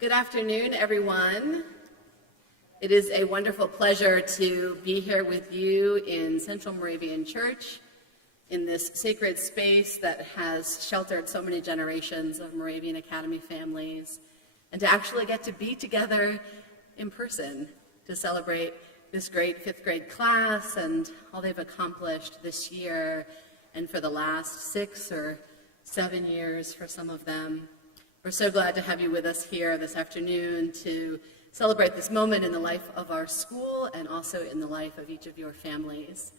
Good afternoon, everyone. It is a wonderful pleasure to be here with you in Central Moravian Church, in this sacred space that has sheltered so many generations of Moravian Academy families, and to actually get to be together in person to celebrate this great fifth grade class and all they've accomplished this year and for the last 6 or 7 years for some of them. We're so glad to have you with us here this afternoon to celebrate this moment in the life of our school and also in the life of each of your families.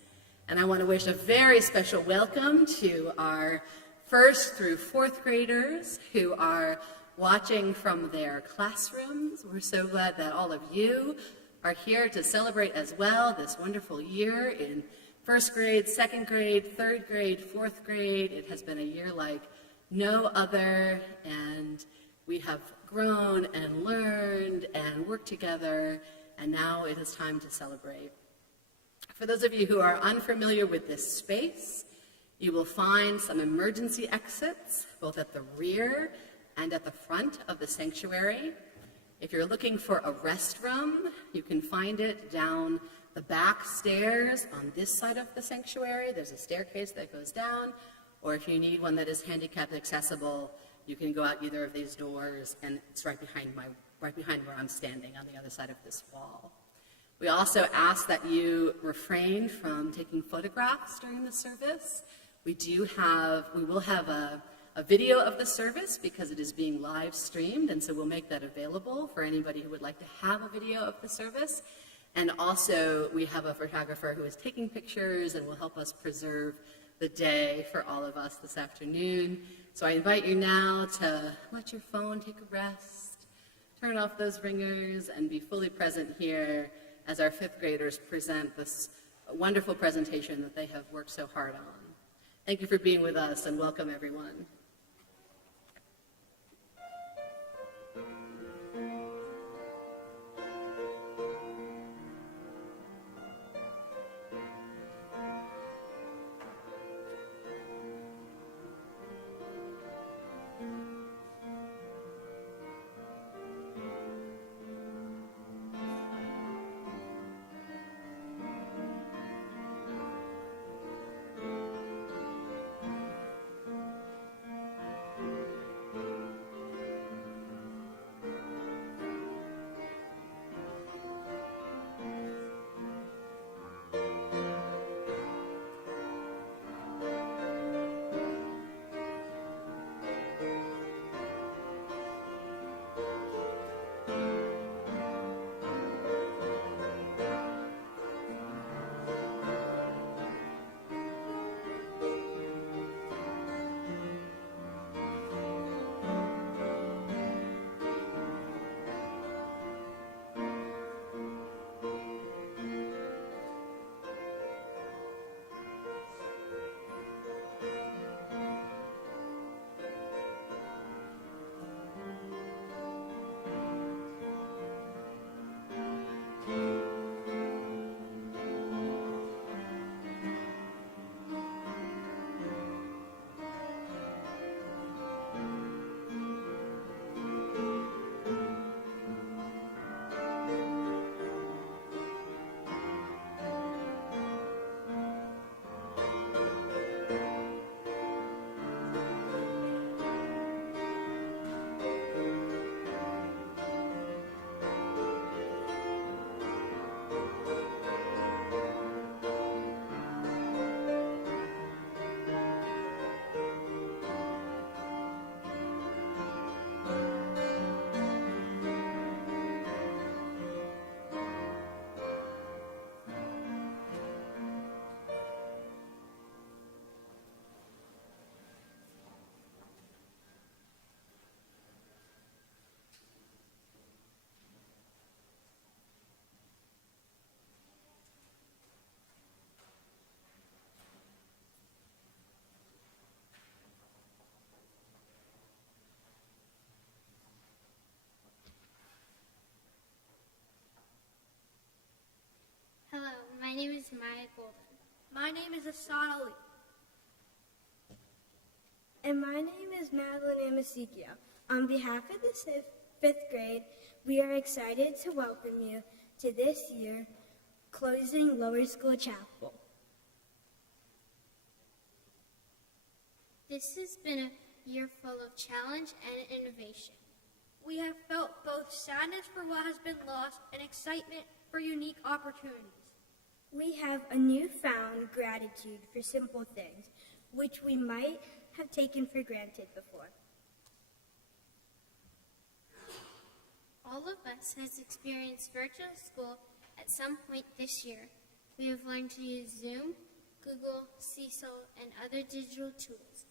And I want to wish a very special welcome to our 1st through 4th graders who are watching from their classrooms. We're so glad that all of you are here to celebrate as well this wonderful year in 1st grade, 2nd grade, 3rd grade, 4th grade. It has been a year like no other, and we have grown and learned and worked together, and now it is time to celebrate. For those of you who are unfamiliar with this space, you will find some emergency exits, both at the rear and at the front of the sanctuary. If you're looking for a restroom, you can find it down the back stairs on this side of the sanctuary. There's a staircase that goes down, or if you need one that is handicap accessible, you can go out either of these doors, and it's right behind where I'm standing on the other side of this wall. We also ask that you refrain from taking photographs during the service. We will have a video of the service because it is being live streamed, and so we'll make that available for anybody who would like to have a video of the service. And also, we have a photographer who is taking pictures and will help us preserve the day for all of us this afternoon. So I invite you now to let your phone take a rest, turn off those ringers, and be fully present here as our 5th graders present this wonderful presentation that they have worked so hard on. Thank you for being with us, and welcome everyone. Hello, my name is Maya Golden. My name is Asad Ali. And my name is Madeline Amasikia. On behalf of the fifth grade, we are excited to welcome you to this year closing lower school chapel. This has been a year full of challenge and innovation. We have felt both sadness for what has been lost and excitement for unique opportunities. We have a newfound gratitude for simple things, which we might have taken for granted before. All of us has experienced virtual school at some point this year. We have learned to use Zoom, Google, Cecil, and other digital tools.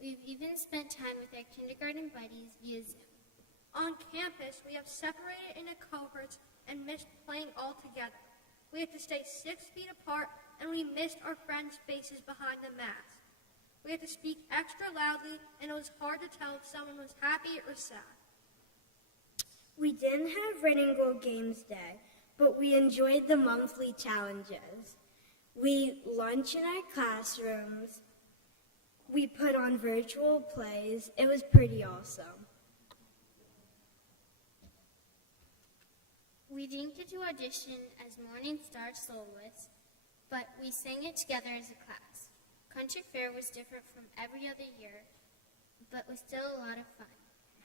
We've even spent time with our kindergarten buddies via Zoom. On campus, we have separated into cohorts and missed playing all together. We had to stay 6 feet apart, and we missed our friends' faces behind the mask. We had to speak extra loudly, and it was hard to tell if someone was happy or sad. We didn't have Red and Gold Games Day, but we enjoyed the monthly challenges. We lunch in our classrooms. We put on virtual plays. It was pretty awesome. We didn't get to audition as Morning Star soloists, but we sang it together as a class. Country Fair was different from every other year, but was still a lot of fun.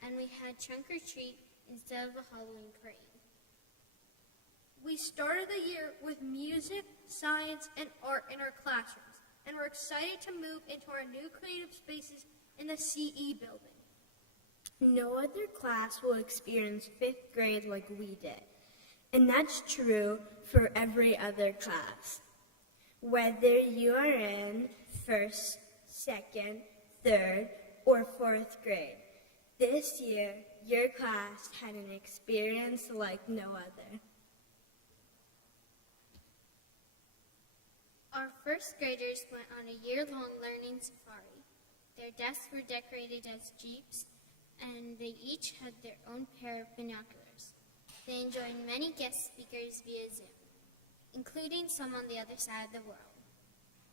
And we had trunk or treat instead of a Halloween parade. We started the year with music, science, and art in our classrooms, and we're excited to move into our new creative spaces in the CE building. No other class will experience fifth grade like we did. And that's true for every other class. Whether you are in first, second, third, or fourth grade, this year your class had an experience like no other. Our first graders went on a year-long learning safari. Their desks were decorated as jeeps, and they each had their own pair of binoculars. They enjoyed many guest speakers via Zoom, including some on the other side of the world.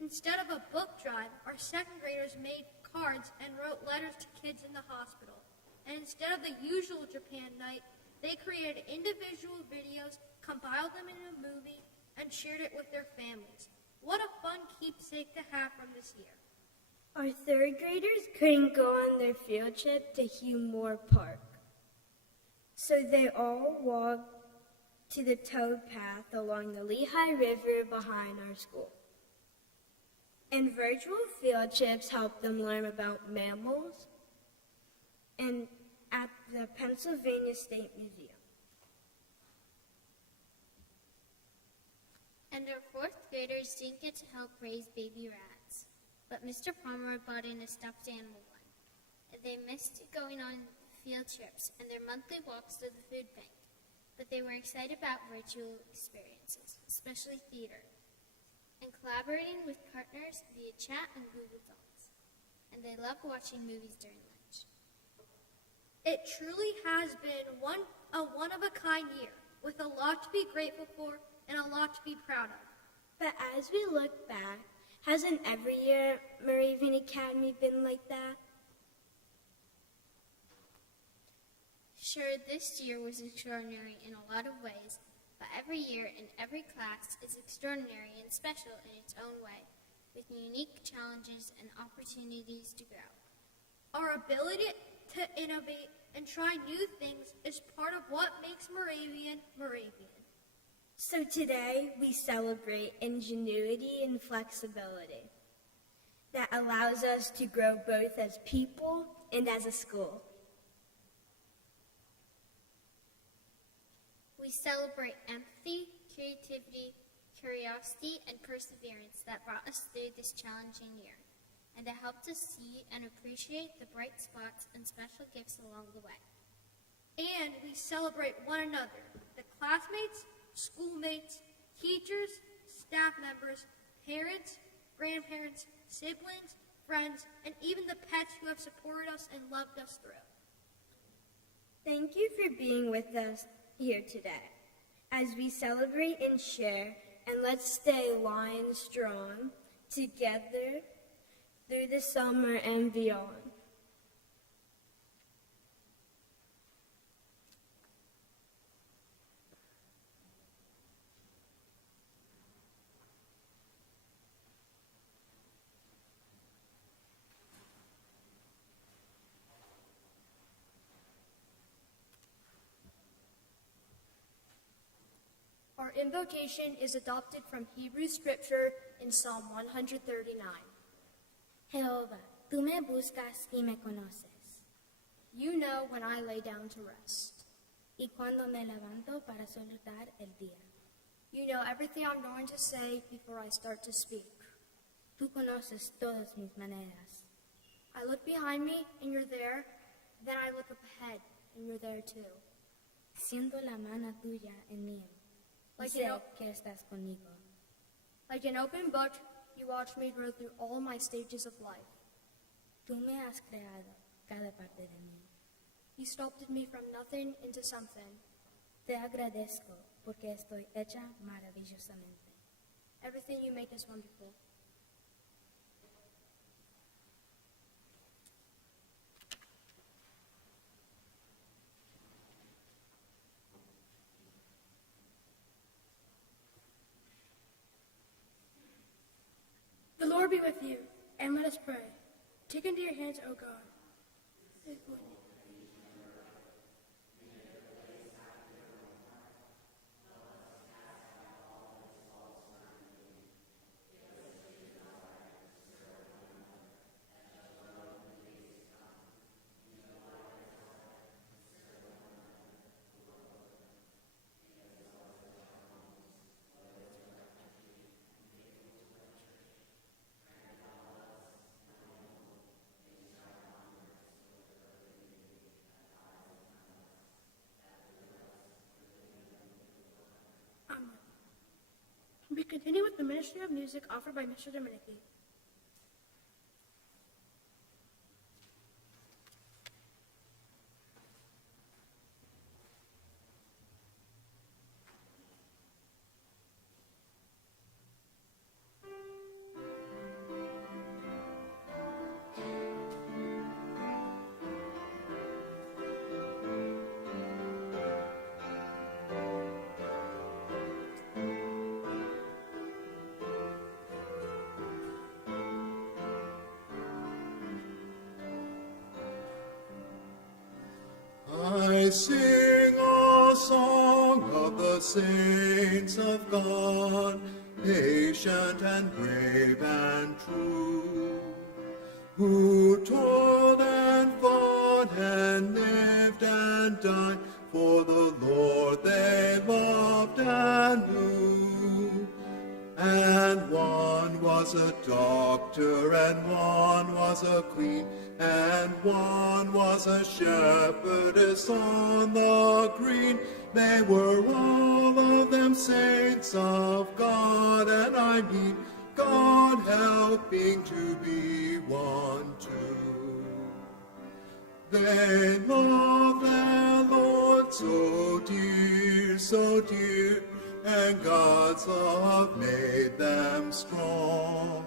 Instead of a book drive, our second graders made cards and wrote letters to kids in the hospital. And instead of the usual Japan night, they created individual videos, compiled them in a movie, and shared it with their families. What a fun keepsake to have from this year. Our third graders couldn't go on their field trip to Hugh Park. So they all walked to the towpath along the Lehigh River behind our school. And virtual field trips helped them learn about mammals and at the Pennsylvania State Museum. And our fourth graders didn't get to help raise baby rats, but Mr. Palmer bought in a stuffed animal one. They missed going on field trips and their monthly walks to the food bank, but they were excited about virtual experiences, especially theater, and collaborating with partners via chat and Google Docs. And they loved watching movies during lunch. It truly has been a one-of-a-kind year, with a lot to be grateful for and a lot to be proud of. But as we look back, hasn't every year Moravian Academy been like that? Sure, this year was extraordinary in a lot of ways, but every year and every class is extraordinary and special in its own way, with unique challenges and opportunities to grow. Our ability to innovate and try new things is part of what makes Moravian Moravian. So today we celebrate ingenuity and flexibility that allows us to grow both as people and as a school. We celebrate empathy, creativity, curiosity, and perseverance that brought us through this challenging year, and that helped us see and appreciate the bright spots and special gifts along the way. And we celebrate one another, the classmates, schoolmates, teachers, staff members, parents, grandparents, siblings, friends, and even the pets who have supported us and loved us through. Thank you for being with us here today as we celebrate and share, and let's stay lion strong together through the summer and beyond. Our invocation is adopted from Hebrew scripture in Psalm 139. Jehová, tú me buscas y me conoces, You know when I lay down to rest. y cuando me levanto para saludar el día. You know everything I'm going to say before I start to speak. Tú conoces todas mis maneras. I look behind me and you're there, then I look up ahead and you're there too. Siento la mano tuya en mí. Y Like sé you know- que estás conmigo. Like an open book, you watch me grow through all my stages of life. Tú me has creado cada parte de mí. You sculpted me from nothing into something. Te agradezco porque estoy hecha maravillosamente. Everything you make is wonderful. The Lord be with you, and let us pray. Take into your hands, O God. We continue with the ministry of music offered by Mr. Dominici. I sing a song of the saints of God, patient and brave and true, who toiled and fought and lived and died for the Lord they loved and knew. And one was a doctor, and one was a queen, and one was a shepherdess on the green. They were all of them saints of God, and I mean God helping to be one too. They love their Lord so dear, and God's love made them strong.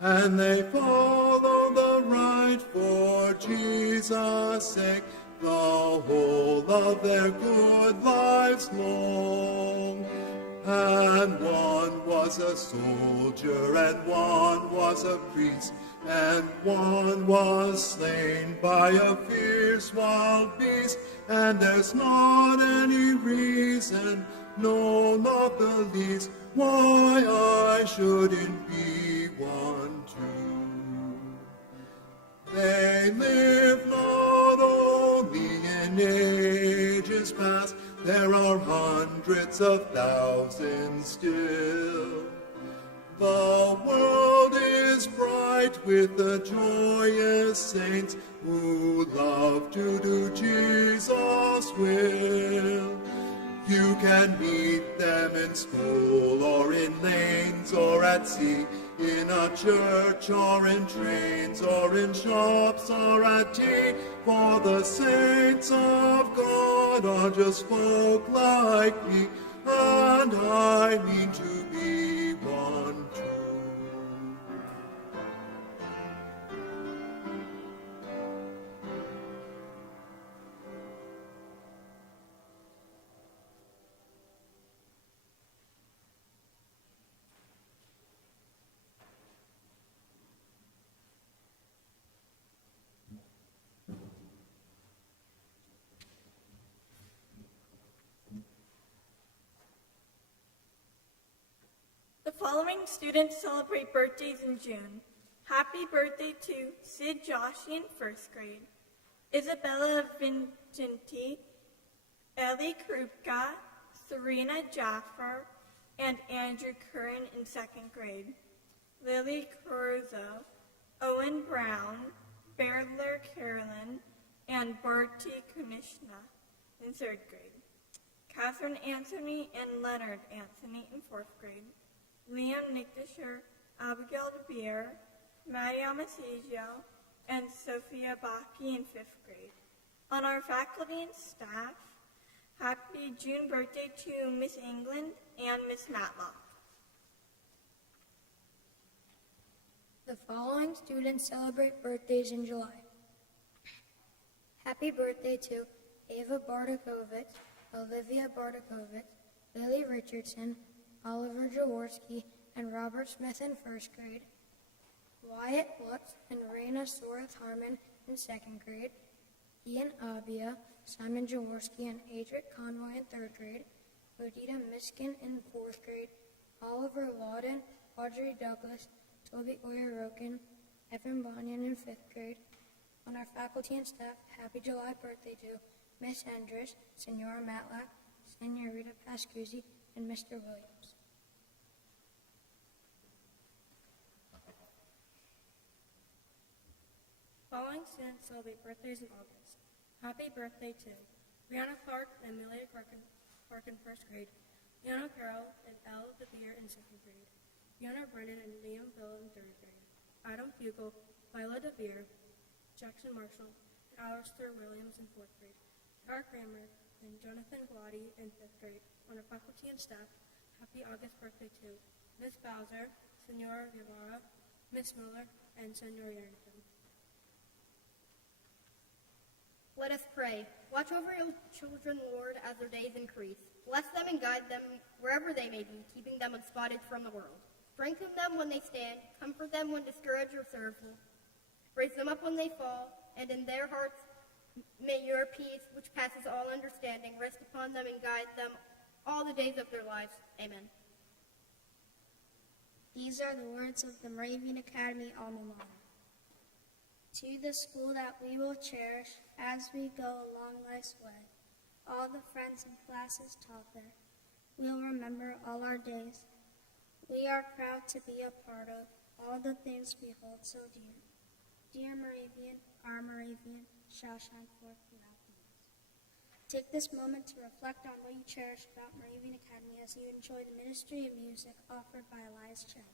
And they follow the right for Jesus' sake, the whole of their good lives long. And one was a soldier, and one was a priest, and one was slain by a fierce wild beast. And there's not any reason, no, not the least, why I shouldn't be one too. They live not only in ages past, there are hundreds of thousands still. The world is bright with the joyous saints who love to do Jesus' will. You can meet them in school or in lanes or at sea, in a church or in trains or in shops or at tea. For the saints of God are just folk like me, and I mean to be one too. following students celebrate birthdays in June. Happy birthday to Sid Joshi in first grade, Isabella Vincenti, Ellie Krupka, Serena Jaffer, and Andrew Curran in second grade, Lily Corzo, Owen Brown, Berdler Carolyn, and Barty Kunishna in third grade, Catherine Anthony and Leonard Anthony in fourth grade, Liam Nickdisher, Abigail DeBeer, Maddie Amasegio, and Sophia Baki in fifth grade. On our faculty and staff, happy June birthday to Miss England and Miss Matlock. The following students celebrate birthdays in July. Happy birthday to Ava Bartakovic, Olivia Bartakovic, Lily Richardson, Oliver Jaworski, and Robert Smith in first grade, Wyatt Lutz and Raina Sorath Harmon in second grade, Ian Abia, Simon Jaworski, and Adric Conroy in third grade, Odita Miskin in fourth grade, Oliver Lawden, Audrey Douglas, Toby Oyorokin, Evan Bonyan in fifth grade. On our faculty and staff, happy July birthday to Miss Andrus, Senora Matlack, Senorita Pascuzzi, and Mr. Williams. Following students celebrate birthdays in August. Happy birthday to Brianna Clark and Amelia Clark in first grade, Leona Carroll and Elle DeBeer in second grade, Fiona Brennan and Liam Bill in third grade, Adam Fugel, Viola DeBeer, Jackson Marshall, and Alistair Williams in fourth grade, Tara Kramer and Jonathan Glady in fifth grade. On our faculty and staff, happy August birthday to Miss Bowser, Senora Guevara, Miss Miller, and Senor Yarrington. Let us pray. Watch over your children, Lord, as their days increase. Bless them and guide them wherever they may be, keeping them unspotted from the world. Strengthen them when they stand, comfort them when discouraged or sorrowful. Raise them up when they fall, and in their hearts may your peace, which passes all understanding, rest upon them and guide them all the days of their lives. Amen. These are the words of the Moravian Academy Alma Mater. To the school that we will cherish as we go along life's way, all the friends and classes taught there, we'll remember all our days. We are proud to be a part of all the things we hold so dear. Dear Moravian, our Moravian shall shine forth throughout the years. Take this moment to reflect on what you cherish about Moravian Academy as you enjoy the ministry of music offered by Elias Chen.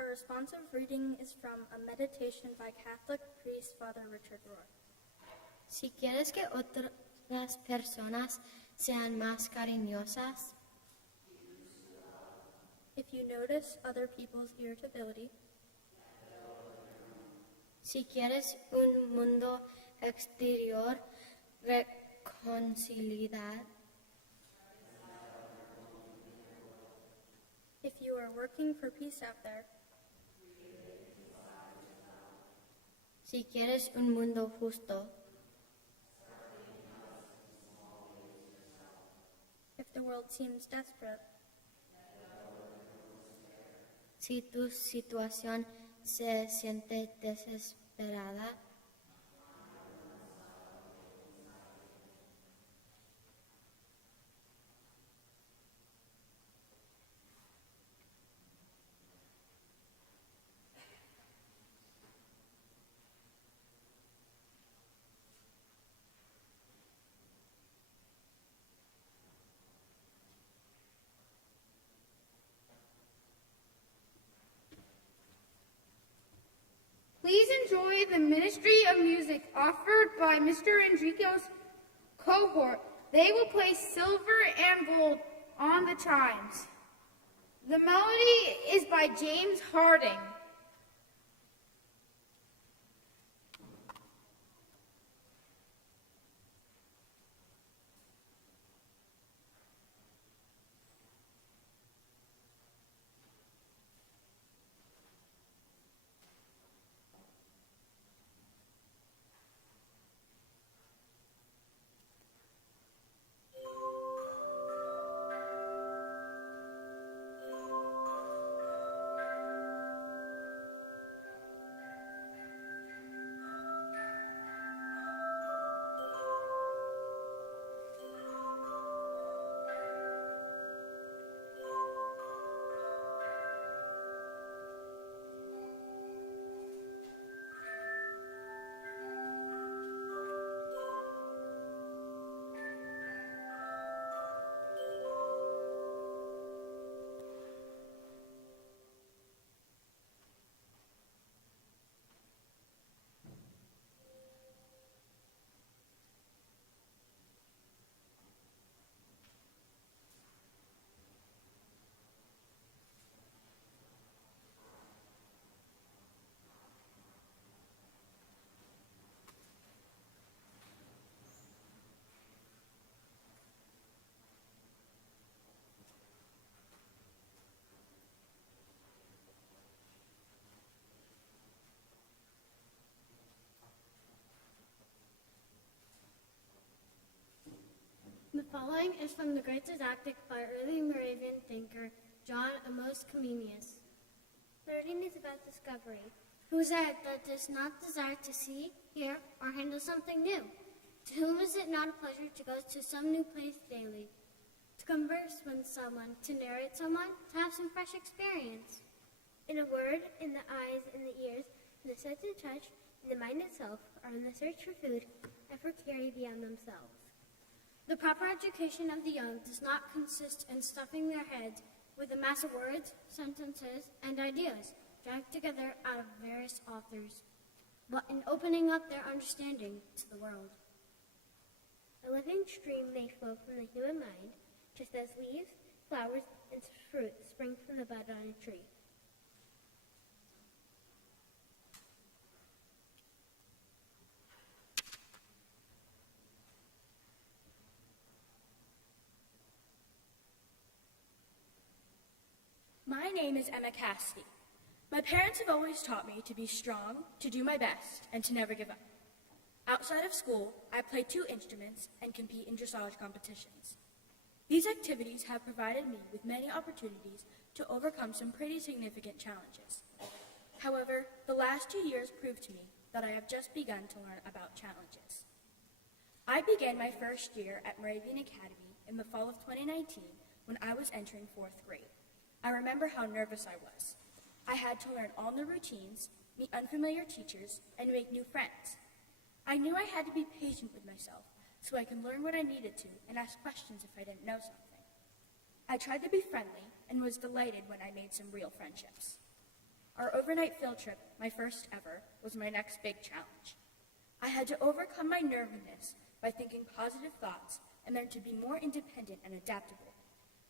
Our responsive reading is from a meditation by Catholic priest Father Richard Rohr. Si quieres que otras personas sean más cariñosas, If you notice other people's irritability, si quieres un mundo exterior reconciliado, if you are working for peace out there, Si quieres un mundo justo, If the world seems desperate, si tu situación se siente desesperada, Please enjoy the Ministry of Music offered by Mr. Enrico's cohort. They will play silver and gold on the chimes. The melody is by James Harding. The following is from the Great Didactic by early Moravian thinker John Amos Comenius. Learning is about discovery. Who is there that does not desire to see, hear, or handle something new? To whom is it not a pleasure to go to some new place daily? To converse with someone, to narrate someone, to have some fresh experience? In a word, in the eyes, in the ears, in the sense and touch, in the mind itself, are in the search for food, and for carry beyond themselves. The proper education of the young does not consist in stuffing their heads with a mass of words, sentences, and ideas dragged together out of various authors, but in opening up their understanding to the world. A living stream may flow from the human mind, just as leaves, flowers, and fruit spring from the bud on a tree. My name is Emma Cassidy. My parents have always taught me to be strong, to do my best, and to never give up. Outside of school, I play 2 instruments and compete in dressage competitions. These activities have provided me with many opportunities to overcome some pretty significant challenges. However, the last 2 years proved to me that I have just begun to learn about challenges. I began my first year at Moravian Academy in the fall of 2019 when I was entering 4th grade. I remember how nervous I was. I had to learn all new routines, meet unfamiliar teachers, and make new friends. I knew I had to be patient with myself so I could learn what I needed to and ask questions if I didn't know something. I tried to be friendly and was delighted when I made some real friendships. Our overnight field trip, my first ever, was my next big challenge. I had to overcome my nervousness by thinking positive thoughts and learn to be more independent and adaptable.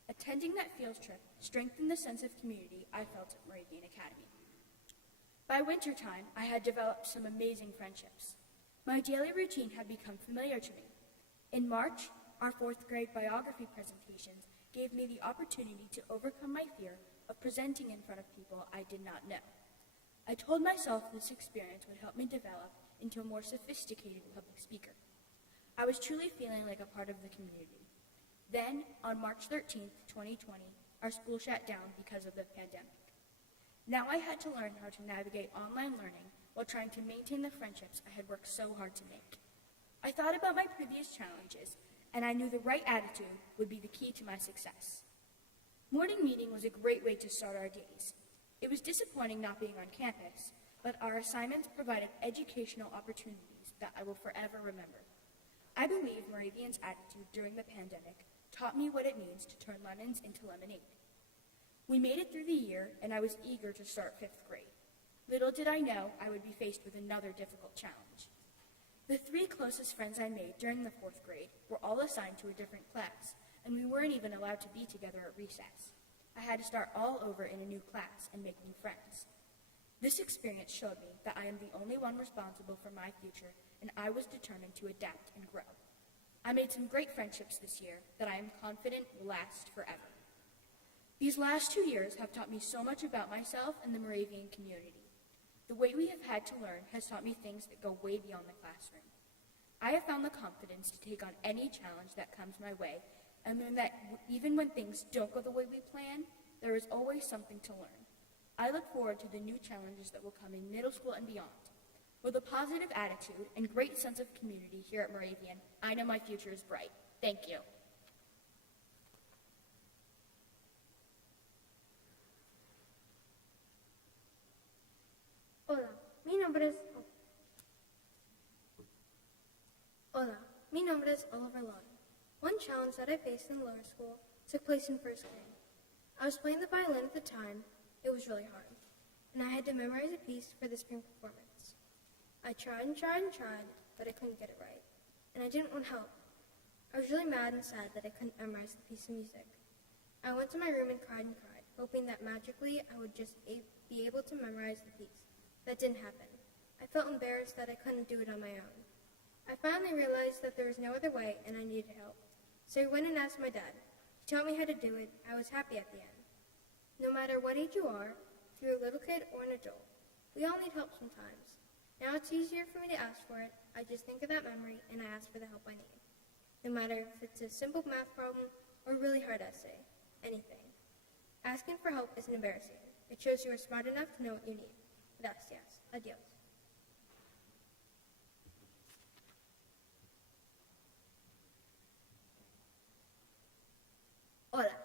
Attending that field trip strengthened the sense of community I felt at Moravian Academy. By wintertime, I had developed some amazing friendships. My daily routine had become familiar to me. In March, our 4th grade biography presentations gave me the opportunity to overcome my fear of presenting in front of people I did not know. I told myself this experience would help me develop into a more sophisticated public speaker. I was truly feeling like a part of the community. Then, on March 13th, 2020, our school shut down because of the pandemic. Now I had to learn how to navigate online learning while trying to maintain the friendships I had worked so hard to make. I thought about my previous challenges, and I knew the right attitude would be the key to my success. Morning meeting was a great way to start our days. It was disappointing not being on campus, but our assignments provided educational opportunities that I will forever remember. I believe Moravian's attitude during the pandemic taught me what it means to turn lemons into lemonade. We made it through the year, and I was eager to start 5th grade. Little did I know I would be faced with another difficult challenge. The 3 closest friends I made during the 4th grade were all assigned to a different class, and we weren't even allowed to be together at recess. I had to start all over in a new class and make new friends. This experience showed me that I am the only one responsible for my future, and I was determined to adapt and grow. I made some great friendships this year that I am confident will last forever. These last 2 years have taught me so much about myself and the Moravian community. The way we have had to learn has taught me things that go way beyond the classroom. I have found the confidence to take on any challenge that comes my way, and learn that even when things don't go the way we plan, there is always something to learn. I look forward to the new challenges that will come in middle school and beyond. With a positive attitude and great sense of community here at Moravian, I know my future is bright. Thank you. Hola, mi nombre es Oliver Lawton. One challenge that I faced in lower school took place in 1st grade. I was playing the violin at the time. It was really hard, and I had to memorize a piece for the spring performance. I tried and tried and tried, but I couldn't get it right, and I didn't want help. I was really mad and sad that I couldn't memorize the piece of music. I went to my room and cried, hoping that magically I would just be able to memorize the piece. That didn't happen. I felt embarrassed that I couldn't do it on my own. I finally realized that there was no other way and I needed help. So I went and asked my dad. He taught me how to do it. I was happy at the end. No matter what age you are, if you're a little kid or an adult, we all need help sometimes. Now it's easier for me to ask for it. I just think of that memory and I ask for the help I need. No matter if it's a simple math problem or a really hard essay, anything. Asking for help isn't embarrassing. It shows you are smart enough to know what you need. Gracias. Adios. Hola,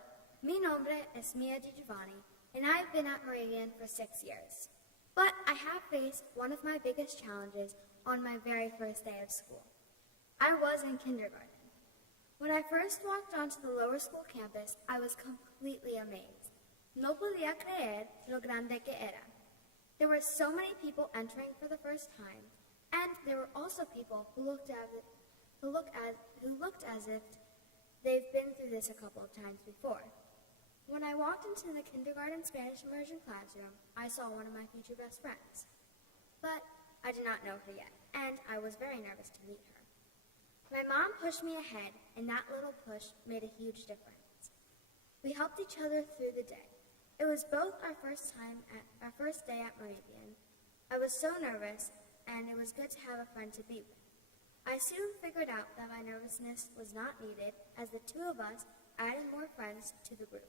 mi nombre es Mia Di Giovanni, and I've been at Moravian for 6 years. But I have faced one of my biggest challenges on my very first day of school. I was in kindergarten. When I first walked onto the lower school campus, I was completely amazed. No podía creer lo grande que era. There were so many people entering for the first time, and there were also people who looked as if they've been through this a couple of times before. When I walked into the kindergarten Spanish immersion classroom, I saw one of my future best friends. But I did not know her yet, and I was very nervous to meet her. My mom pushed me ahead, and that little push made a huge difference. We helped each other through the day. It was both our first day at Moravian. I was so nervous, and it was good to have a friend to be with. I soon figured out that my nervousness was not needed, as the two of us added more friends to the group.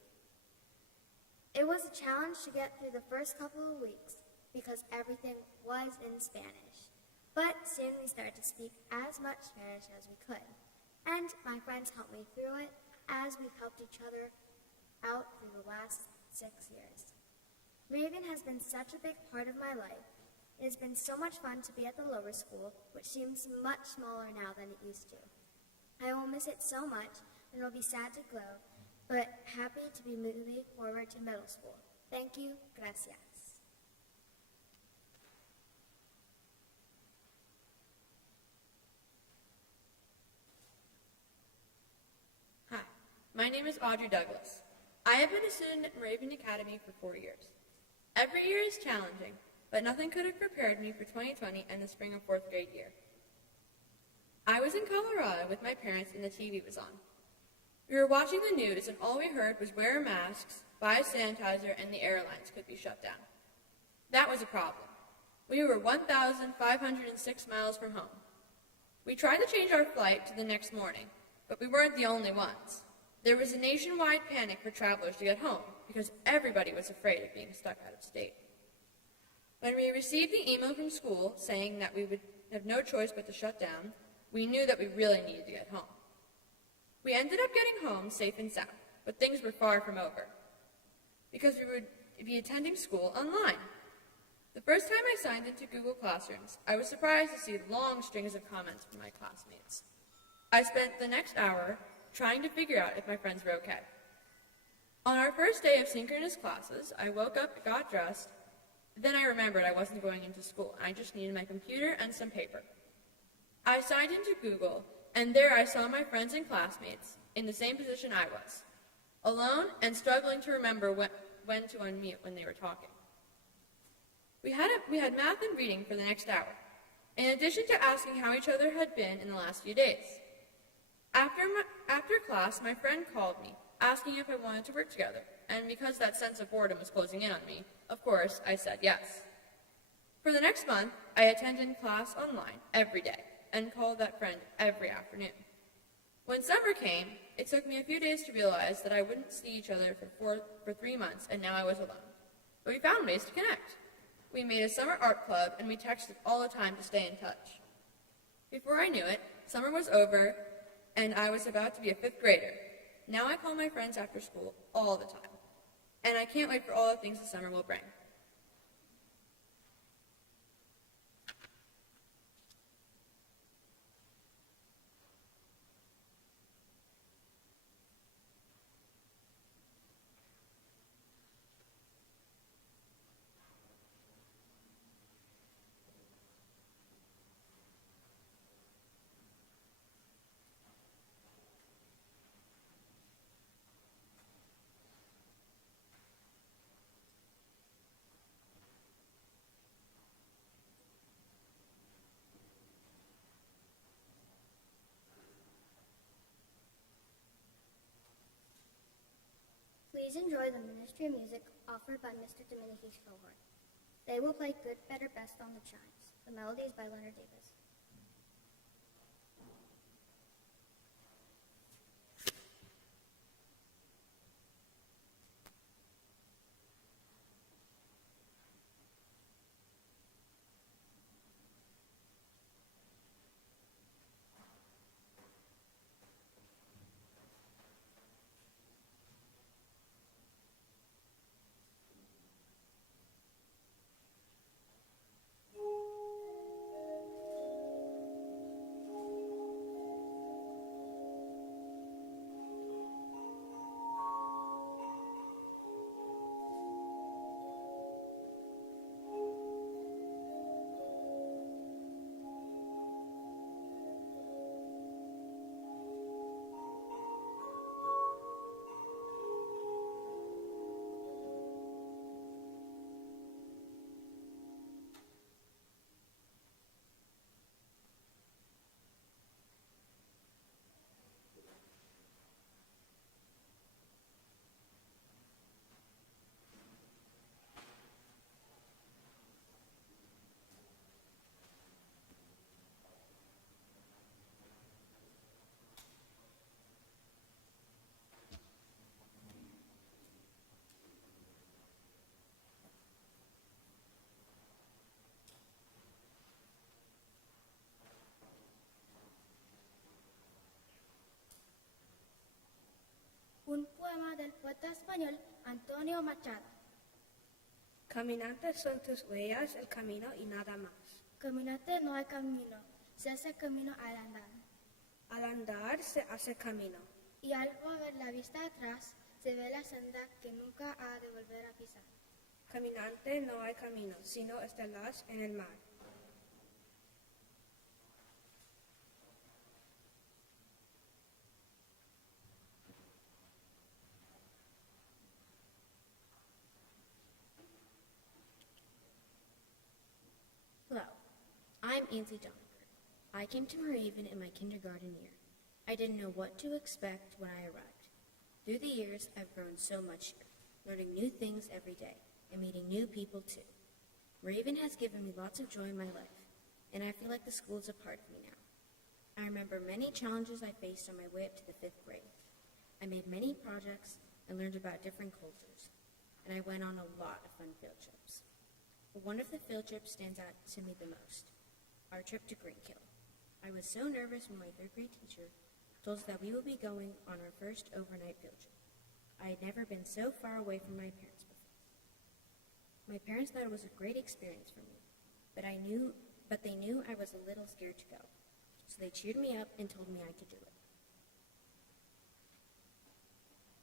It was a challenge to get through the first couple of weeks, because everything was in Spanish. But soon we started to speak as much Spanish as we could, and my friends helped me through it as we helped each other out through the last 6 years. Moravian has been such a big part of my life. It has been so much fun to be at the lower school, which seems much smaller now than it used to. I will miss it so much, and will be sad to go, but happy to be moving forward to middle school. Thank you. Gracias. Hi, my name is Audrey Douglas. I have been a student at Moravian Academy for 4 years. Every year is challenging, but nothing could have prepared me for 2020 and the spring of 4th grade year. I was in Colorado with my parents and the TV was on. We were watching the news and all we heard was wear masks, buy sanitizer, and the airlines could be shut down. That was a problem. We were 1,506 miles from home. We tried to change our flight to the next morning, but we weren't the only ones. There was a nationwide panic for travelers to get home because everybody was afraid of being stuck out of state. When we received the email from school saying that we would have no choice but to shut down, we knew that we really needed to get home. We ended up getting home safe and sound, but things were far from over because we would be attending school online. The first time I signed into Google Classrooms, I was surprised to see long strings of comments from my classmates. I spent the next hour trying to figure out if my friends were okay. On our first day of synchronous classes, I woke up, got dressed, then I remembered I wasn't going into school, and I just needed my computer and some paper. I signed into Google, and there I saw my friends and classmates in the same position I was, alone and struggling to remember when to unmute when they were talking. We had math and reading for the next hour, in addition to asking how each other had been in the last few days. After class, my friend called me, asking if I wanted to work together, and because that sense of boredom was closing in on me, of course, I said yes. For the next month, I attended class online every day and called that friend every afternoon. When summer came, it took me a few days to realize that I wouldn't see each other for 3 months, and now I was alone. But we found ways to connect. We made a summer art club, and we texted all the time to stay in touch. Before I knew it, summer was over, and I was about to be a 5th grader. Now I call my friends after school all the time, and I can't wait for all the things the summer will bring. Please enjoy the ministry of music offered by Mr. Dominique's cohort. They will play Good, Better, Best on the chimes. The melody is by Leonard Davis. Un poema del poeta español Antonio Machado. Caminantes son tus huellas, el camino y nada más. Caminante no hay camino, se hace camino al andar. Al andar se hace camino. Y al volver la vista atrás, se ve la senda que nunca ha de volver a pisar. Caminante no hay camino, sino estelas en el mar. Hello, I'm Ainsley Donaker. I came to Moravian in my kindergarten year. I didn't know what to expect when I arrived. Through the years, I've grown so much here, learning new things every day and meeting new people too. Moravian has given me lots of joy in my life, and I feel like the school is a part of me now. I remember many challenges I faced on my way up to the 5th grade. I made many projects and learned about different cultures, and I went on a lot of fun field trips. But one of the field trips stands out to me the most, our trip to Greenkill. I was so nervous when my 3rd grade teacher told us that we would be going on our first overnight field trip. I had never been so far away from my parents before. My parents thought it was a great experience for me, but they knew I was a little scared to go. So they cheered me up and told me I could do it.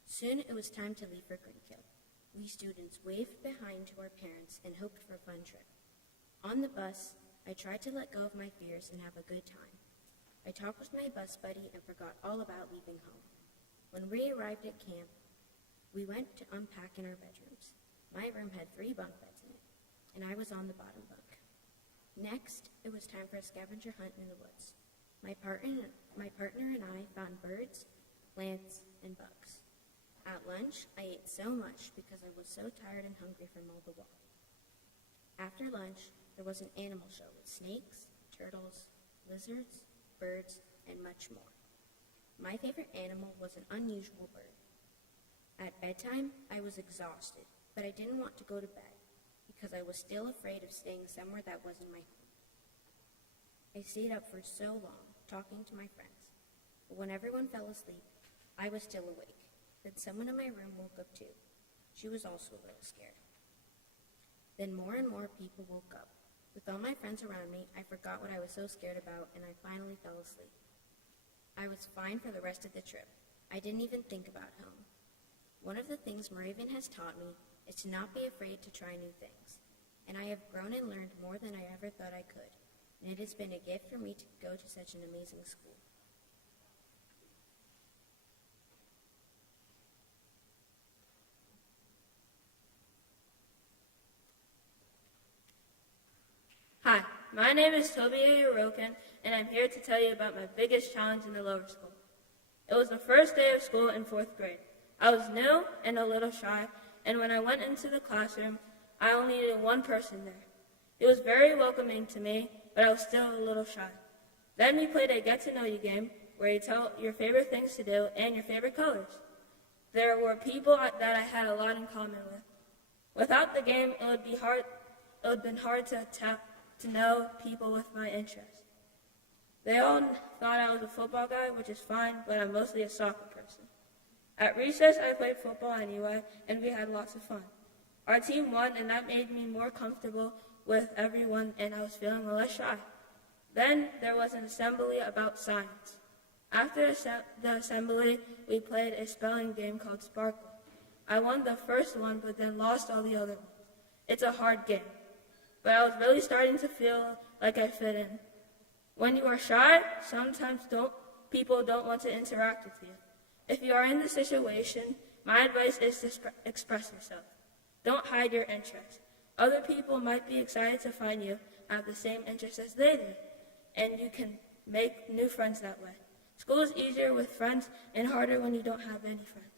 Soon it was time to leave for Greenkill. We students waved behind to our parents and hoped for a fun trip. On the bus, I tried to let go of my fears and have a good time. I talked with my bus buddy and forgot all about leaving home. When we arrived at camp, we went to unpack in our bedrooms. My room had 3 bunk beds in it, and I was on the bottom bunk. Next, it was time for a scavenger hunt in the woods. My partner and I found birds, plants, and bugs. At lunch, I ate so much because I was so tired and hungry from all the walking. After lunch, there was an animal show with snakes, turtles, lizards, birds, and much more. My favorite animal was an unusual bird. At bedtime, I was exhausted, but I didn't want to go to bed because I was still afraid of staying somewhere that wasn't my home. I stayed up for so long, talking to my friends, but when everyone fell asleep, I was still awake. Then someone in my room woke up too. She was also a little scared. Then more and more people woke up. With all my friends around me, I forgot what I was so scared about, and I finally fell asleep. I was fine for the rest of the trip. I didn't even think about home. One of the things Moravian has taught me is to not be afraid to try new things, and I have grown and learned more than I ever thought I could, and it has been a gift for me to go to such an amazing school. Hi, my name is Toby Aroken, and I'm here to tell you about my biggest challenge in the lower school. It was the first day of school in 4th grade. I was new and a little shy, and when I went into the classroom, I only needed one person there. It was very welcoming to me, but I was still a little shy. Then we played a get-to-know-you game where you tell your favorite things to do and your favorite colors. There were people that I had a lot in common with. Without the game, it would have been hard to know people with my interests. They all thought I was a football guy, which is fine, but I'm mostly a soccer person. At recess, I played football anyway, and we had lots of fun. Our team won, and that made me more comfortable with everyone, and I was feeling less shy. Then there was an assembly about science. After the assembly, we played a spelling game called Sparkle. I won the first one, but then lost all the other ones. It's a hard game, but I was really starting to feel like I fit in. When you are shy, sometimes people don't want to interact with you. If you are in this situation, my advice is to express yourself. Don't hide your interests. Other people might be excited to find you have the same interests as they do, and you can make new friends that way. School is easier with friends and harder when you don't have any friends.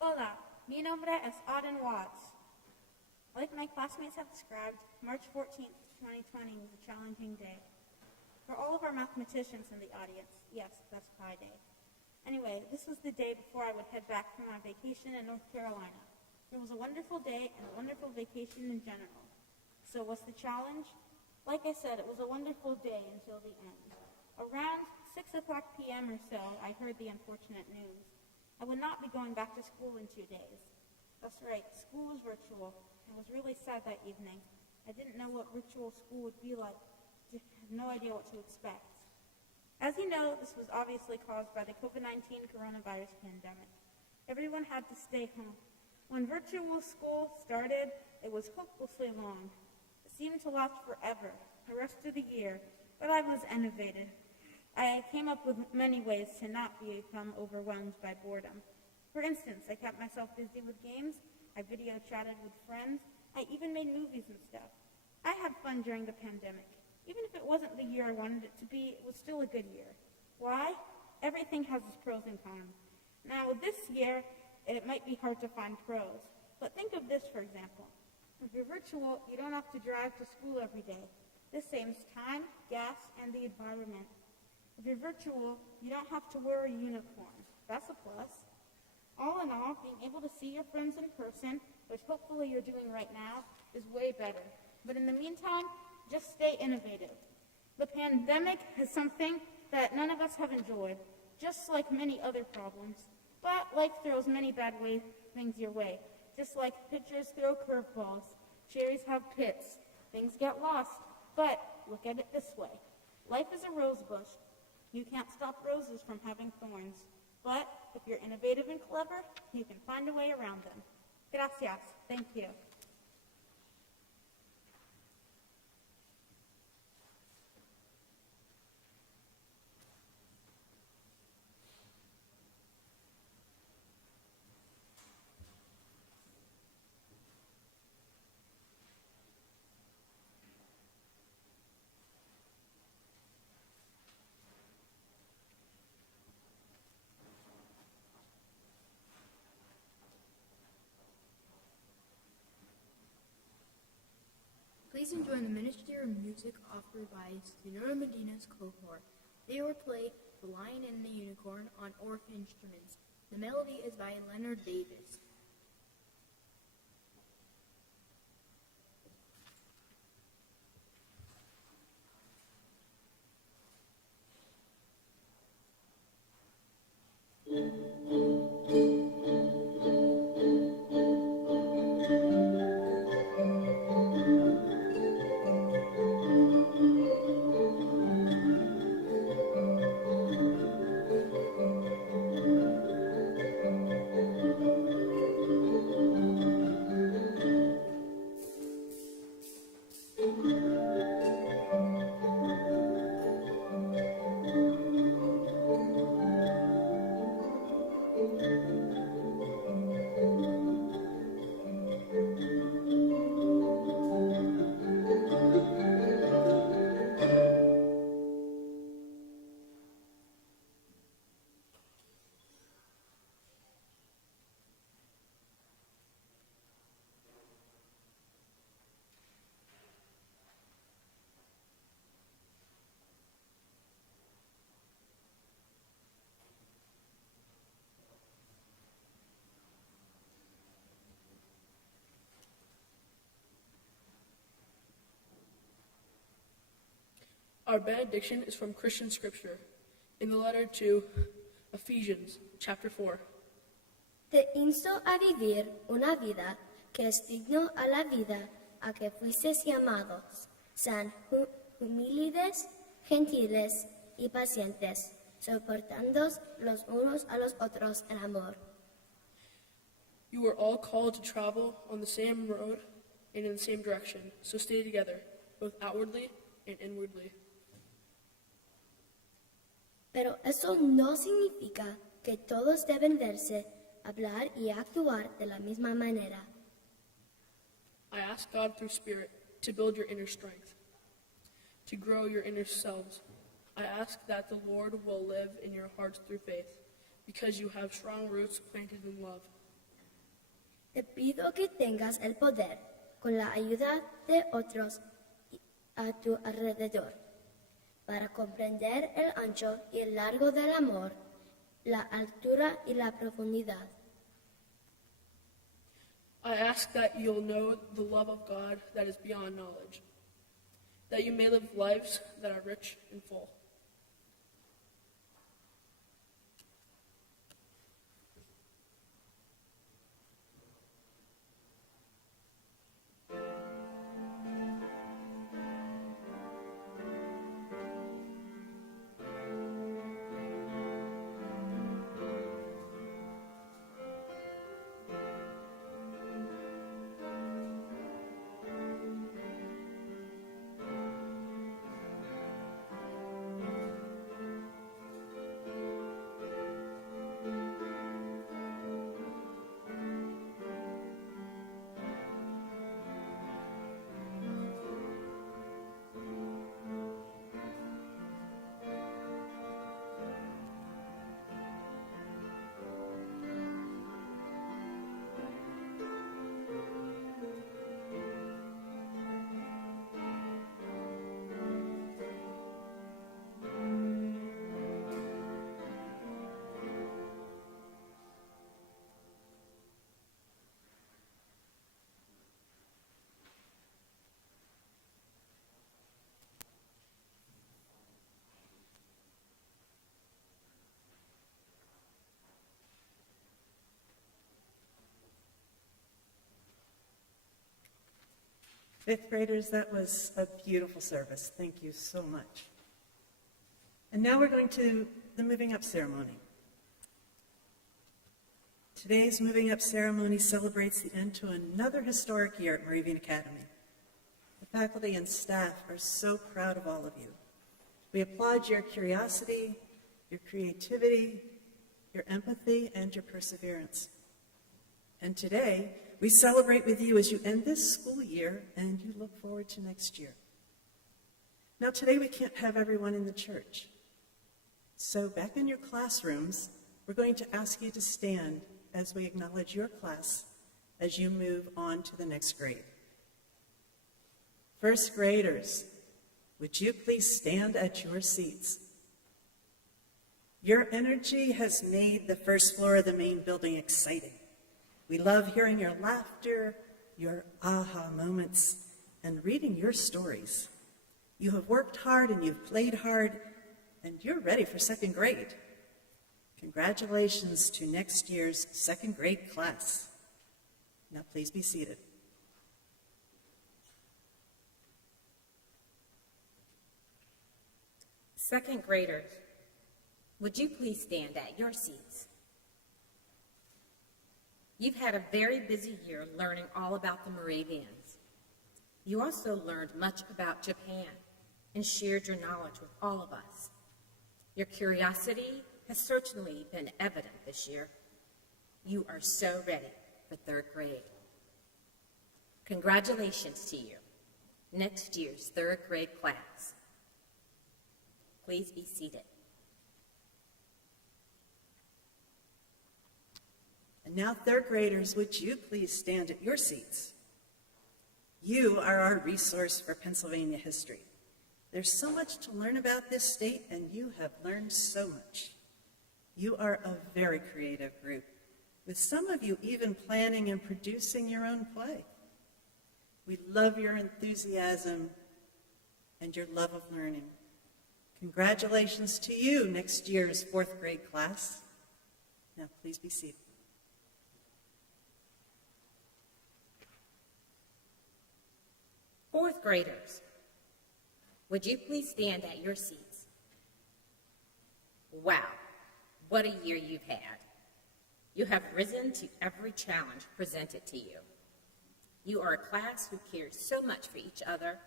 Hola, mi nombre es Auden Watts. Like my classmates have described, March 14th, 2020 was a challenging day. For all of our mathematicians in the audience, yes, that's Pi Day. Anyway, this was the day before I would head back from my vacation in North Carolina. It was a wonderful day and a wonderful vacation in general. So what's the challenge? Like I said, it was a wonderful day until the end. Around 6 o'clock p.m. or so, I heard the unfortunate news. I would not be going back to school in 2 days. That's right, school was virtual. I was really sad that evening. I didn't know what virtual school would be like. I had no idea what to expect. As you know, this was obviously caused by the COVID-19 coronavirus pandemic. Everyone had to stay home. When virtual school started, it was hopelessly long. It seemed to last forever, the rest of the year, but I was innovative. I came up with many ways to not become overwhelmed by boredom. For instance, I kept myself busy with games, I video chatted with friends, I even made movies and stuff. I had fun during the pandemic. Even if it wasn't the year I wanted it to be, it was still a good year. Why? everything has its pros and cons. Now, this year, it might be hard to find pros, but think of this, for example. If you're virtual, you don't have to drive to school every day. This saves time, gas, and the environment. If you're virtual, you don't have to wear a uniform. That's a plus. All in all, being able to see your friends in person, which hopefully you're doing right now, is way better. But in the meantime, just stay innovative. The pandemic is something that none of us have enjoyed, just like many other problems. But life throws many bad things your way. Just like pitchers throw curveballs, cherries have pits, things get lost. But look at it this way. Life is a rose bush. You can't stop roses from having thorns. But if you're innovative and clever, you can find a way around them. Gracias. Thank you. Please enjoy the Ministry of Music offered by Senora Medina's cohort. They will play The Lion and the Unicorn on organ instruments. The melody is by Leonard Davis. Our benediction is from Christian Scripture, in the letter to Ephesians, chapter 4. Te insto a vivir una vida que es digno a la vida a que fuisteis llamados. Sean humildes, gentiles y pacientes, soportándoos los unos a los otros en amor. You are all called to travel on the same road and in the same direction, so stay together, both outwardly and inwardly. Pero eso no significa que todos deben verse, hablar y actuar de la misma manera. I ask God through Spirit to build your inner strength, to grow your inner selves. I ask that the Lord will live in your hearts through faith, because you have strong roots planted in love. Te pido que tengas el poder, con la ayuda de otros a tu alrededor, para comprender el ancho y el largo del amor, la altura y la profundidad. I ask that you'll know the love of God that is beyond knowledge, that you may live lives that are rich and full. Fifth graders, that was a beautiful service. Thank you so much. And now we're going to the moving up ceremony. Today's moving up ceremony celebrates the end to another historic year at Moravian Academy. The faculty and staff are so proud of all of you. We applaud your curiosity, your creativity, your empathy, and your perseverance. And today, we celebrate with you as you end this school year and you look forward to next year. Now, today we can't have everyone in the church. So back in your classrooms, we're going to ask you to stand as we acknowledge your class as you move on to the next grade. First graders, would you please stand at your seats? Your energy has made the first floor of the main building exciting. We love hearing your laughter, your aha moments, and reading your stories. You have worked hard and you've played hard, and you're ready for second grade. Congratulations to next year's second grade class. Now please be seated. Second graders, would you please stand at your seats? You've had a very busy year learning all about the Moravians. You also learned much about Japan and shared your knowledge with all of us. Your curiosity has certainly been evident this year. You are so ready for third grade. Congratulations to you, next year's third grade class. Please be seated. And now, third graders, would you please stand at your seats? You are our resource for Pennsylvania history. There's so much to learn about this state, and you have learned so much. You are a very creative group, with some of you even planning and producing your own play. We love your enthusiasm and your love of learning. Congratulations to you, next year's fourth grade class. Now, please be seated. Fourth graders, would you please stand at your seats? Wow, what a year you've had. You have risen to every challenge presented to you. You are a class who cares so much for each other,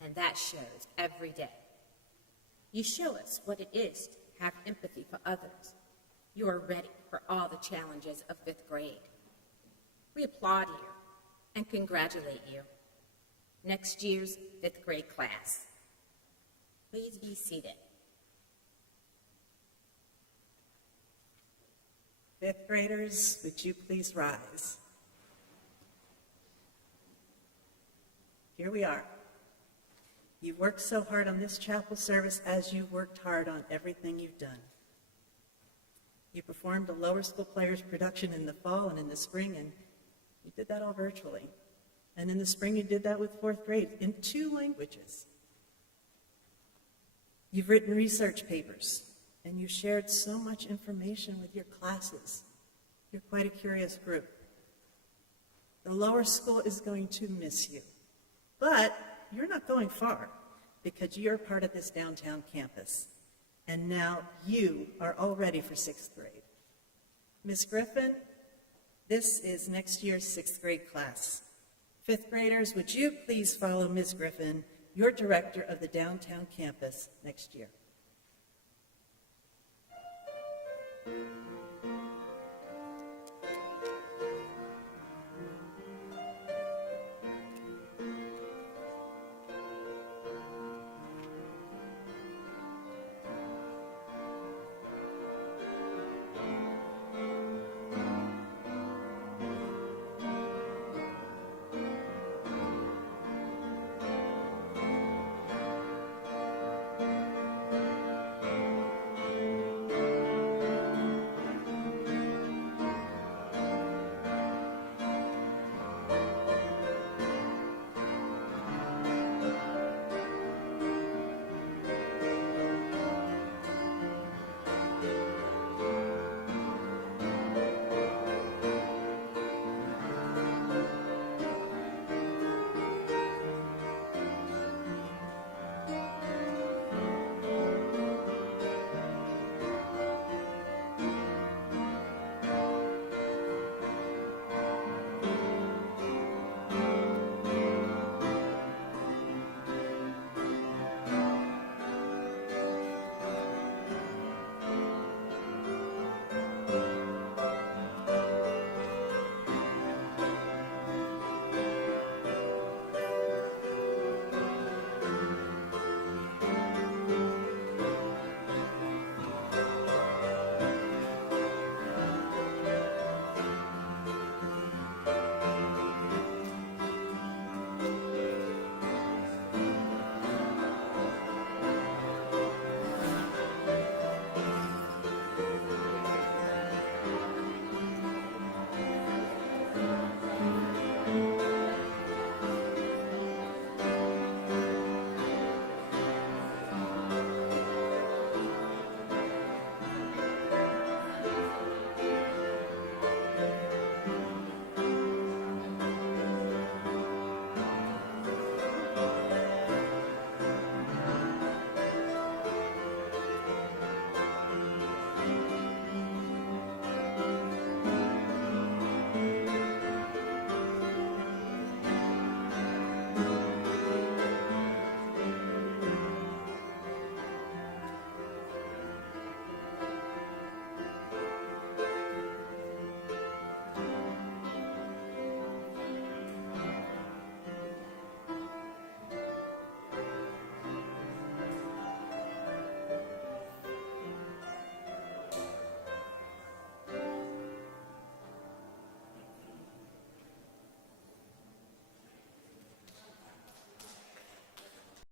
and that shows every day. You show us what it is to have empathy for others. You are ready for all the challenges of fifth grade. We applaud you and congratulate you, next year's fifth grade class. Please be seated. Fifth graders, would you please rise? Here we are. You've worked so hard on this chapel service as you've worked hard on everything you've done. You performed a lower school players production in the fall and in the spring, and you did that all virtually. And in the spring, you did that with fourth grade in 2 languages. You've written research papers, and you shared so much information with your classes. You're quite a curious group. The lower school is going to miss you, but you're not going far because you're part of this downtown campus. And now you are all ready for 6th grade. Ms. Griffin, this is next year's 6th grade class. 5th graders, would you please follow Ms. Griffin, your director of the downtown campus, next year?